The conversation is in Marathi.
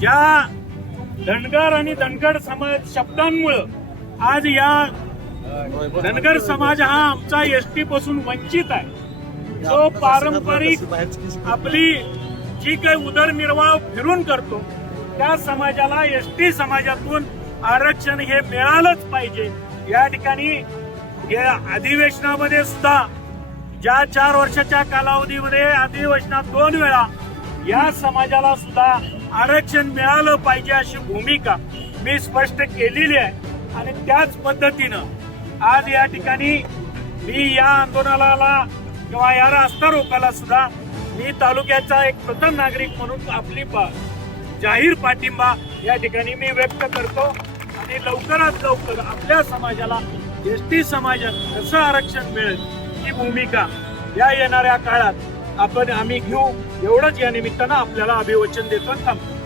ज्या धनगर आणि धनगर समाज शब्दांमुळं आज या धनगर समाज हा आमचा एसटी पासून वंचित आहे. जो पारंपरिक आपली जी काही उदरनिर्वाह फिरून करतो त्या समाजाला एसटी समाजातून आरक्षण हे मिळालंच पाहिजे. या ठिकाणी या अधिवेशनामध्ये सुद्धा ज्या चार वर्षाच्या कालावधीमध्ये अधिवेशनात दोन वेळा या समाजाला सुद्धा आरक्षण मिळालं पाहिजे अशी भूमिका मी स्पष्ट केलेली आहे. आणि त्याच पद्धतीनं आज या ठिकाणी मी या आंदोलनाला किंवा या रास्ता रोकाला सुद्धा मी तालुक्याचा एक प्रथम नागरिक म्हणून आपली जाहीर पाठिंबा या ठिकाणी मी व्यक्त करतो. आणि लवकरात लवकर आपल्या समाजाला एस टी समाजात कसं आरक्षण मिळेल ही भूमिका या येणाऱ्या काळात आपण आम्ही घेऊ. एवढंच या निमित्तानं आपल्याला अभिवचन देतो थांबतो